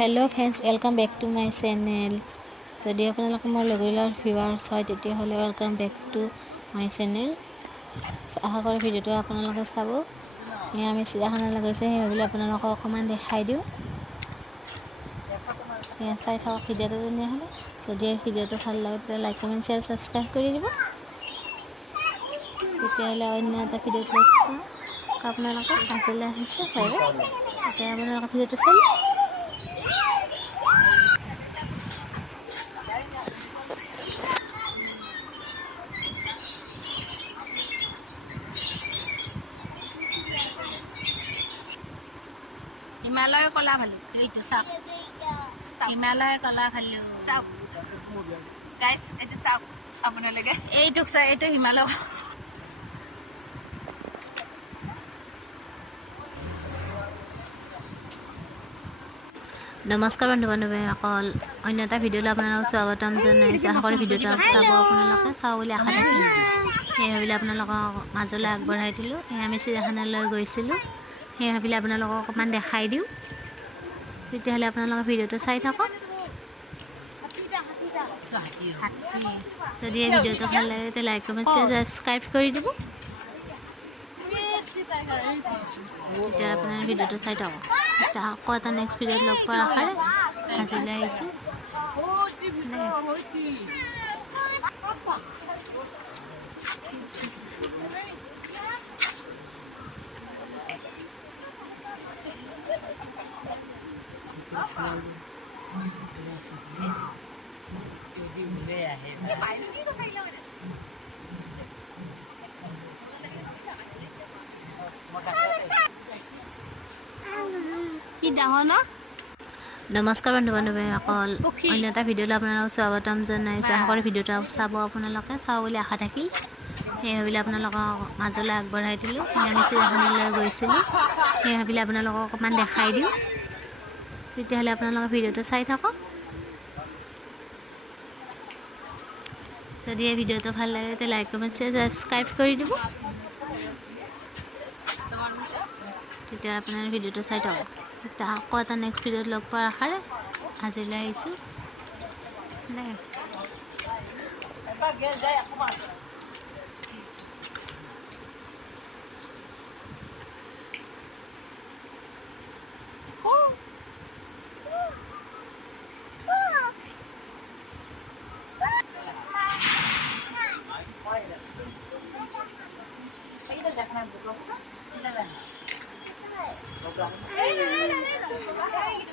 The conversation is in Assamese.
Hello friends, welcome back to my channel. যদি আপোনালোকে মোৰ ৰেগুলাৰ ভিউৱাৰ্ছ হয় তেতিয়াহ'লে welcome back to my channel. আশা কৰোঁ ভিডিঅ'টো আপোনালোকে চাব। আমি চিৰিয়াখানালৈ গৈছে সেইবাবে আপোনালোকক অকণমান দেখাই দিওঁ। চাই থাকক ভিডিঅ'টো। তেনেহ'লে যদি ভিডিঅ'টো ভাল লাগে তেতিয়া লাইক কমেণ্ট শ্বেয়াৰ ছাবস্ক্ৰাইব কৰি দিব। তেতিয়াহ'লে অন্য এটা ভিডিঅ'ত লগ পাম। আপোনালোকে আজিলৈ আহিছে হয়, তেতিয়া আপোনালোকে ভিডিঅ'টো চাই হিমালয় কলা ভালু এইটো চাওক হিমালয় কলা ভালু চাওক গাইজ এইটো চাওক আপোনালোকে এইটো চাওক এইটো হিমালয় নমস্কাৰ বন্ধু বান্ধৱীসকল, অন্য এটা ভিডিঅ'লৈ আপোনালোকক স্বাগতম জনাইছোঁ। আশা কৰোঁ ভিডিঅ'টো চাব, আপোনালোকে চাওঁ বুলি আশা থাকিল। সেই ভাবিলে আপোনালোকক মাজলৈ আগবঢ়াই দিলোঁ। আমি চিৰিয়াখানালৈ গৈছিলোঁ, সেই ভাবিলে আপোনালোকক অকণমান দেখাই দিওঁ। তেতিয়াহ'লে আপোনালোকে ভিডিঅ'টো চাই থাকক। যদি এই ভিডিঅ'টো ভাল লাগে তেতিয়া লাইক কমেণ্ট শ্বেয়াৰ ছাবস্ক্ৰাইব কৰি দিব। তেতিয়া আপোনাৰ ভিডিঅ'টো চাই থাকক। আকৌ এটা নেক্সট ভিডিঅ'ত লগ পোৱাৰ আশাৰে আজিলৈ আহিছোঁ। কি ডাঙৰ ন নমস্কাৰ বন্ধু বান্ধৱীসকল, অন্য এটা ভিডিঅ'লৈ আপোনালোকক স্বাগতম জনাইছোঁ। আশা কৰোঁ ভিডিঅ'টো চাব, আপোনালোকে চাওঁ বুলি আশা থাকিল। সেই ভাবিলে আপোনালোকক মাজলৈ আগবঢ়াই দিলোঁ। আমি চিৰিয়াখানালৈ গৈছিলোঁ, সেই ভাবিলে আপোনালোকক অকণমান দেখাই দিওঁ। তেতিয়াহ'লে আপোনালোকে ভিডিঅ'টো চাই থাকক। যদি এই ভিডিঅ'টো ভাল লাগে তেতিয়া লাইক কমেণ্ট শ্বেয়াৰ ছাবস্ক্ৰাইব কৰি দিব। তেতিয়া আপোনাৰ ভিডিঅ'টো চাই থাকক। তেতিয়া আকৌ এটা নেক্সট ভিডিঅ'ত লগ পোৱাৰ আশাৰে আজিলৈ আহিছোঁ।